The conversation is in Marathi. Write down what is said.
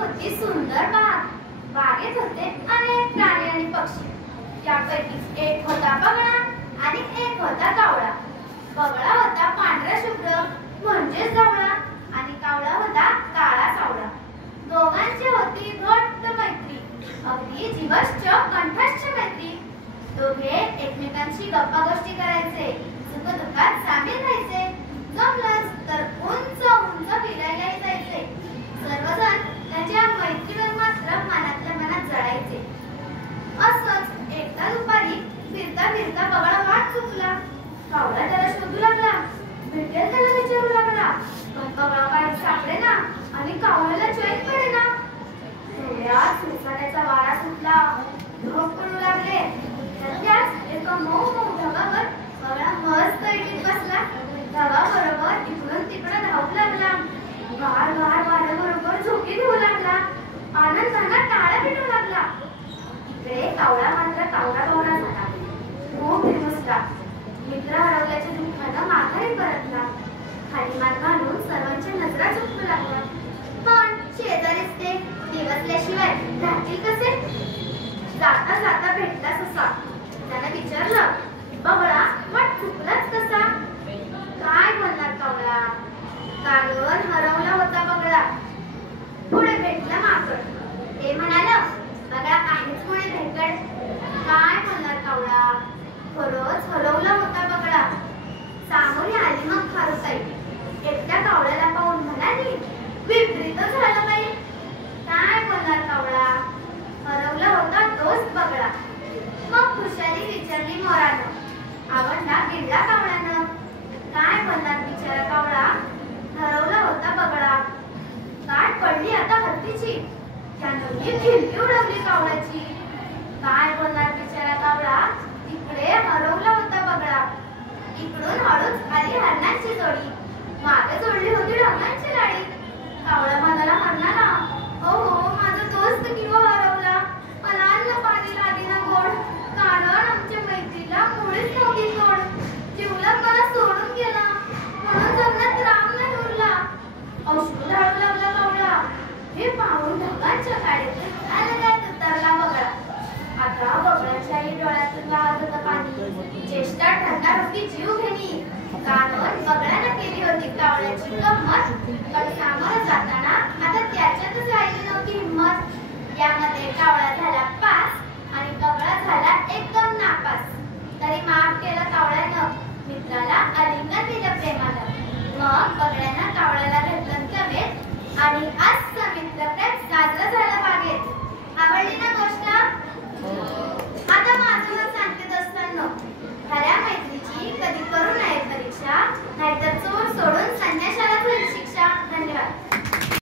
होती सुंदर बाग. बागेत होते अनेक प्राणी आणि पक्षी. त्यापैकी एक होता बगळा आणि एक होता कावळा. बगळा होता पांढरा शुभ्र म्हणजेच जावळा आणि कावळा होता काळा सावळा. दोघांची होती घट्ट मैत्री, अगदी जीवश्च कंठस्थ मैत्री. दोघे एकमेकांशी गप्पा गोष्टी करायचे, सुखदुःखात सामील व्हायचे. जमलंच तर उंच उंच फिरायलाही जायचे. सर्वजण त्यांच्या मैत्रीवर मात्र मनातल्या मनात जळायचे. असंच एकदा दुपारी फिरता फिरता बगळा वाट चुकला. कावळा त्याला शोधू लागला, भेटेल त्याला विचारू लागला. पण बगळा काही सापडेना आणि कावळ्याला चैन पडेना. थोड्यात सुसाट्याचा वारा सुटला, ढग पडू लागले. त्याच एका मऊ मऊ ढगावर बगळा मस्त ऐटीत बसला. ढगाबरोबर इकडून तिकडं धावू लागला. गार गार वाऱ्याबरोबर झोके घेऊ लागला. आनंदाने टाळ्या पिटू लागला. इकडे कावळा मात्र कावळा झाला, खूप दिवसला. मित्र हरवल्याच्या दुःखानं माघारी परतला. खाली मान घालून सर्वांच्या नजरा चुकू लागला. पण शेजारीच ते दिवसल्याशिवाय राहतील कसे? जाता जाता भेटला ससा. त्याने विचारलं, बगळा वाट चुकलाच कसा? काय बोलणार कावळा? कागद हरवला होता बगळा. पुढे भेटला माकड. ते म्हणालं, बगळा काहीच पुढे भेटकड. काय बोलणार कावळा? खरंच हरवला होता बगळा. सामोरी आली मग खारुताई. एकट्या कावळ्याला पाहून म्हणाली, विपरीतच झालं बाई. काय बोलणार कावळा? हरवला होता तोच बगळा. मग खुशाली विचारली मोरानं. आवडला गिळला कावळ्यानं. काय बोलणार बिचारा कावळा? हरवला होता बगळा. गाठ पडली आता हत्तीची. त्यानं मी खिल्ली उडवली कावळ्याची. काय बोलणार बिचारा कावळा? इकडे हरवला होता बगळा. इकडून हळूच आली हरणांची जोडी. मागे जोडली होती ढगांची लाडी. कावळा मनाला म्हणाला, ओहो माझा दोस्त किंवा हरवला. मला अन्न पाणी लागेना गोड. कारण आमच्या मैत्रीला मुळीच नव्हती तोड. जीवला मला सोडून गेला, म्हणून जगण्यात राम नाही उरला. अश्रू ढाळू लागला कावळा. हे पाहून ढगांच्या गाडीतून अलगद उतरला बगळा. आता बगळ्याच्याही डोळ्यातून वाहत होतं पाणी. चेष्टा ठरणार होती जीव घेणी. कारण बगळ्यानं केली होती कावळ्याची गंमत. पण सामोरं जाताना आता त्याच्यातच राहिली नव्हती हिंमत. यामध्ये कावळा झाला पास आणि बगळा झाला एकदम नापास. तरी माफ केलं कावळ्यानं. मित्राला आलिंगन दिलं प्रेमानं. मग बगळ्यानं कावळ्याला घेतलं तवेत आणि आज मित्रप्रेम साजरं